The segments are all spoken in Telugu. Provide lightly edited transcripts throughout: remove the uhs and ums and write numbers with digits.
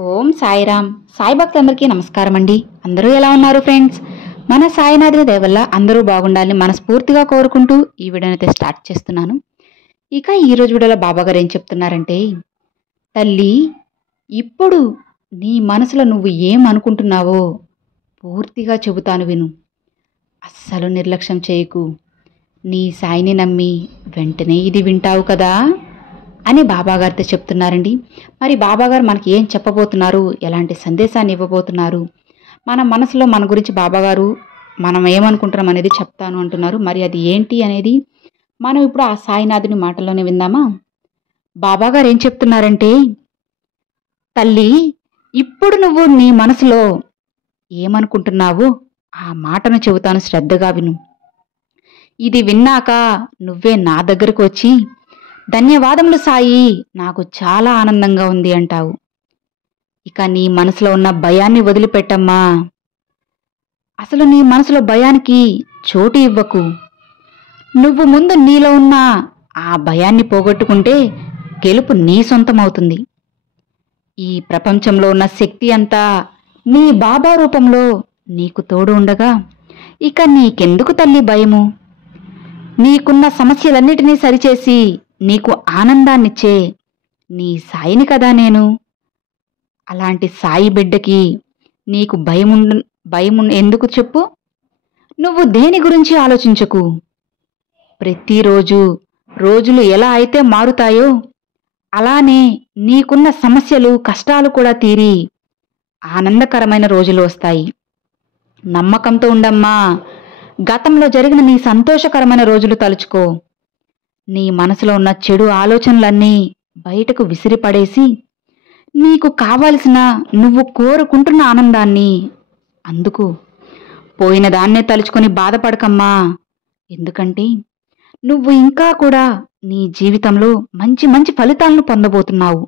ఓం సాయిరామ్. సాయి భక్తులందరికీ నమస్కారం అండి. అందరూ ఎలా ఉన్నారు ఫ్రెండ్స్? మన సాయినాథుని దయ వల్ల అందరూ బాగుండాలని మనస్ఫూర్తిగా కోరుకుంటూ ఈ వీడియోని అయితే స్టార్ట్ చేస్తున్నాను. ఇక ఈ రోజు వీడియోలో బాబాగారు ఏం చెప్తున్నారంటే, తల్లి, ఇప్పుడు నీ మనసులో నువ్వు ఏం అనుకుంటున్నావో పూర్తిగా చెబుతాను విను. అస్సలు నిర్లక్ష్యం చేయకు. నీ సాయిని నమ్మి వెంటనే ఇది వింటావు కదా అని బాబాగారితో చెప్తున్నారండి. మరి బాబాగారు మనకి ఏం చెప్పబోతున్నారు, ఎలాంటి సందేశాన్ని ఇవ్వబోతున్నారు, మన మనసులో మన గురించి బాబాగారు మనం ఏమనుకుంటున్నాం అనేది చెప్తాను అంటున్నారు. మరి అది ఏంటి అనేది మనం ఇప్పుడు ఆ సాయినాథుని మాటల్లోనే విందామా? బాబాగారు ఏం చెప్తున్నారంటే, తల్లి, ఇప్పుడు నువ్వు నీ మనసులో ఏమనుకుంటున్నావో ఆ మాటను చెబుతాను, శ్రద్ధగా విను. ఇది విన్నాక నువ్వే నా దగ్గరకు వచ్చి, ధన్యవాదములు సాయి, నాకు చాలా ఆనందంగా ఉంది అంటావు. ఇక నీ మనసులో ఉన్న భయాన్ని వదిలిపెట్టమ్మా. అసలు నీ మనసులో భయానికి చోటు ఇవ్వకు. నువ్వు ముందు నీలో ఉన్న ఆ భయాన్ని పోగొట్టుకుంటే గెలుపు నీ సొంతమవుతుంది. ఈ ప్రపంచంలో ఉన్న శక్తి అంతా నీ బాబా రూపంలో నీకు తోడు ఉండగా ఇక నీకెందుకు తల్లి భయము? నీకున్న సమస్యలన్నిటినీ సరిచేసి నీకు ఆనందాన్నిచ్చే నీ సాయిని కదా నేను. అలాంటి సాయి బిడ్డకి నీకు భయం ఎందుకు చెప్పు? నువ్వు దేని గురించి ఆలోచించకు. ప్రతిరోజు రోజులు ఎలా అయితే మారుతాయో అలానే నీకున్న సమస్యలు, కష్టాలు కూడా తీరి ఆనందకరమైన రోజులు వస్తాయి. నమ్మకంతో ఉండమ్మా. గతంలో జరిగిన నీ సంతోషకరమైన రోజులు తలుచుకో. నీ మనసులో ఉన్న చెడు ఆలోచనలన్నీ బయటకు విసిరిపడేసి నీకు కావలసిన, నువ్వు కోరుకుంటున్న ఆనందాన్ని అందుకు. పోయిన దాన్నే తలుచుకొని బాధపడకమ్మా. ఎందుకంటే నువ్వు ఇంకా కూడా నీ జీవితంలో మంచి మంచి ఫలితాలను పొందబోతున్నావు.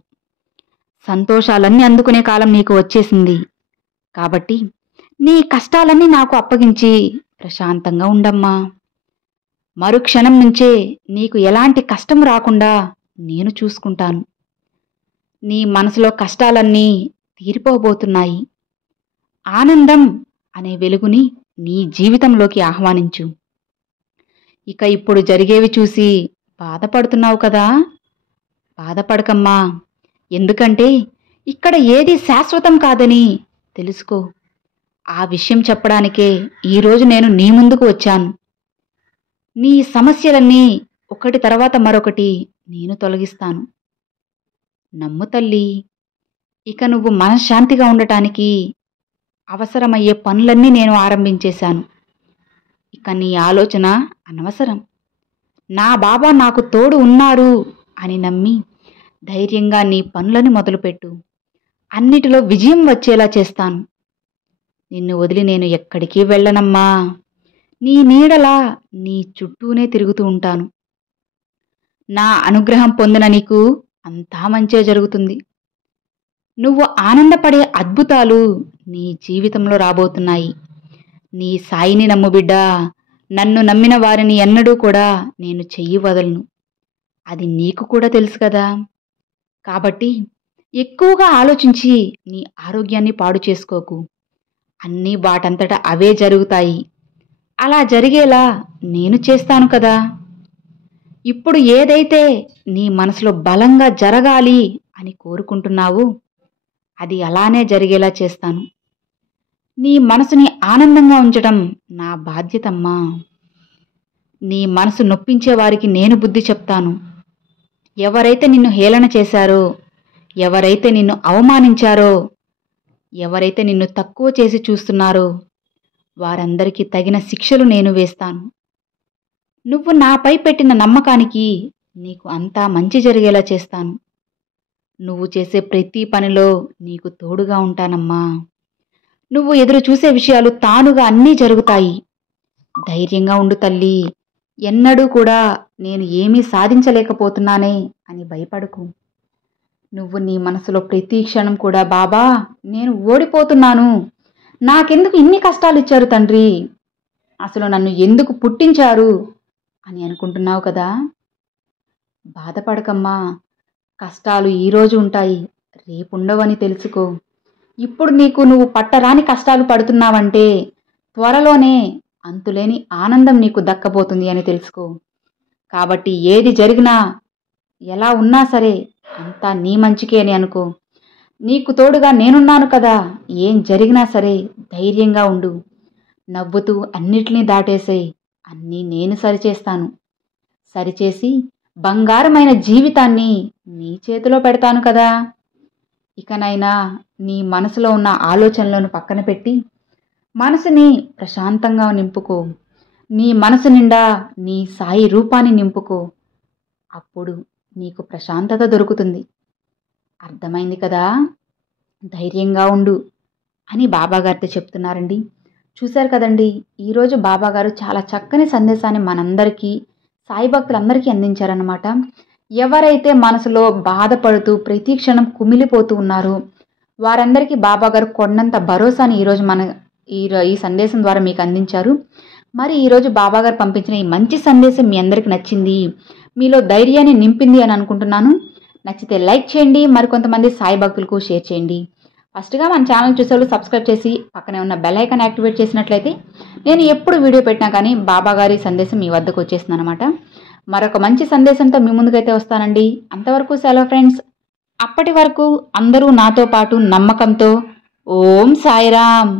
సంతోషాలన్నీ అందుకునే కాలం నీకు వచ్చేసింది. కాబట్టి నీ కష్టాలన్నీ నాకు అప్పగించి ప్రశాంతంగా ఉండమ్మా. మరుక్షణం నుంచే నీకు ఎలాంటి కష్టం రాకుండా నేను చూసుకుంటాను. నీ మనసులో కష్టాలన్నీ తీరిపోబోతున్నాయి. ఆనందం అనే వెలుగుని నీ జీవితంలోకి ఆహ్వానించు. ఇక ఇప్పుడు జరిగేవి చూసి బాధపడుతున్నావు కదా? బాధపడకమ్మా. ఎందుకంటే ఇక్కడ ఏది శాశ్వతం కాదని తెలుసుకో. ఆ విషయం చెప్పడానికే ఈరోజు నేను నీ ముందుకు వచ్చాను. నీ సమస్యలన్నీ ఒకటి తర్వాత మరొకటి నేను తొలగిస్తాను. నమ్ము తల్లి. ఇక నువ్వు మనశ్శాంతిగా ఉండటానికి అవసరమయ్యే పనులన్నీ నేను ఆరంభించేశాను. ఇక నీ ఆలోచన అనవసరం. నా బాబా నాకు తోడు ఉన్నారు అని నమ్మి ధైర్యంగా నీ పనులని మొదలుపెట్టు. అన్నిటిలో విజయం వచ్చేలా చేస్తాను. నిన్ను వదిలి నేను ఎక్కడికి వెళ్ళనమ్మా. నీ నీడలా నీ చుట్టూనే తిరుగుతూ ఉంటాను. నా అనుగ్రహం పొందిన నీకు అంతా మంచే జరుగుతుంది. నువ్వు ఆనందపడే అద్భుతాలు నీ జీవితంలో రాబోతున్నాయి. నీ సాయిని నమ్ము బిడ్డా. నన్ను నమ్మిన వారిని ఎన్నడూ కూడా నేను చెయ్యి వదలను. అది నీకు కూడా తెలుసు కదా. కాబట్టి ఎక్కువగా ఆలోచించి నీ ఆరోగ్యాన్ని పాడు చేసుకోకు. అన్నీ వాటంతట అవే జరుగుతాయి. అలా జరిగేలా నేను చేస్తాను కదా. ఇప్పుడు ఏదైతే నీ మనసులో బలంగా జరగాలి అని కోరుకుంటున్నావో అది అలానే జరిగేలా చేస్తాను. నీ మనసుని ఆనందంగా ఉంచడం నా బాధ్యతమ్మా. నీ మనసు నొప్పించే వారికి నేను బుద్ధి చెప్తాను. ఎవరైతే నిన్ను హేళన చేశారో, ఎవరైతే నిన్ను అవమానించారో, ఎవరైతే నిన్ను తక్కువ చేసి చూస్తున్నారో వారందరికీ తగిన శిక్షలు నేను వేస్తాను. నువ్వు నాపై పెట్టిన నమ్మకానికి నీకు అంతా మంచి జరిగేలా చేస్తాను. నువ్వు చేసే ప్రతి పనిలో నీకు తోడుగా ఉంటానమ్మా. నువ్వు ఎదురు చూసే విషయాలు తానుగా అన్నీ జరుగుతాయి. ధైర్యంగా ఉండు తల్లి. ఎన్నడూ కూడా నేను ఏమీ సాధించలేకపోతున్నానే అని భయపడకు. నువ్వు నీ మనసులో ప్రతి క్షణం కూడా, బాబా నేను ఓడిపోతున్నాను, నాకెందుకు ఇన్ని కష్టాలు ఇచ్చారు తండ్రి, అసలు నన్ను ఎందుకు పుట్టించారు అని అనుకుంటున్నావు కదా. బాధపడకమ్మా. కష్టాలు ఈరోజు ఉంటాయి, రేపుండవని తెలుసుకో. ఇప్పుడు నువ్వు పట్టరాని కష్టాలు పడుతున్నావంటే త్వరలోనే అంతులేని ఆనందం నీకు దక్కబోతుంది అని తెలుసుకో. కాబట్టి ఏది జరిగినా ఎలా ఉన్నా సరే అంతా నీ మంచికే అని అనుకో. నీకు తోడుగా నేనున్నాను కదా, ఏం జరిగినా సరే ధైర్యంగా ఉండు. నవ్వుతూ అన్నిటినీ దాటేసేయ్. అన్నీ నేను సరిచేస్తాను. సరిచేసి బంగారమైన జీవితాన్ని నీ చేతిలో పెడతాను కదా. ఇకనైనా నీ మనసులో ఉన్న ఆలోచనలను పక్కన పెట్టి మనసుని ప్రశాంతంగా నింపుకో. నీ మనసు నిండా నీ సాయి రూపాన్ని నింపుకో. అప్పుడు నీకు ప్రశాంతత దొరుకుతుంది. అర్థమైంది కదా. ధైర్యంగా ఉండు అని బాబాగారితో చెప్తున్నారండి. చూశారు కదండి, ఈరోజు బాబాగారు చాలా చక్కని సందేశాన్ని మనందరికీ, సాయి భక్తులందరికీ అందించారన్నమాట. ఎవరైతే మనసులో బాధపడుతూ ప్రతి క్షణం కుమిలిపోతూ ఉన్నారో వారందరికీ బాబాగారు కొండంత భరోసాని ఈరోజు ఈ సందేశం ద్వారా మీకు అందించారు. మరి ఈరోజు బాబాగారు పంపించిన ఈ మంచి సందేశం మీ అందరికి నచ్చింది, మీలో ధైర్యాన్ని నింపింది అని అనుకుంటున్నాను. నచ్చితే లైక్ చేయండి, మరికొంతమంది సాయి భక్తులకు షేర్ చేయండి. ఫస్ట్గా మన ఛానల్ చూసేవాళ్ళు సబ్స్క్రైబ్ చేసి పక్కనే ఉన్న బెల్ ఐకాన్ యాక్టివేట్ చేసినట్లయితే నేను ఎప్పుడు వీడియో పెట్టినా కానీ బాబాగారి సందేశం మీ వద్దకు వచ్చేస్తుంది అనమాట. మరొక మంచి సందేశంతో మీ ముందుకైతే వస్తానండి. అంతవరకు సెలవు ఫ్రెండ్స్. అప్పటి వరకు అందరూ నాతో పాటు నమ్మకంతో ఓం సాయిరామ్.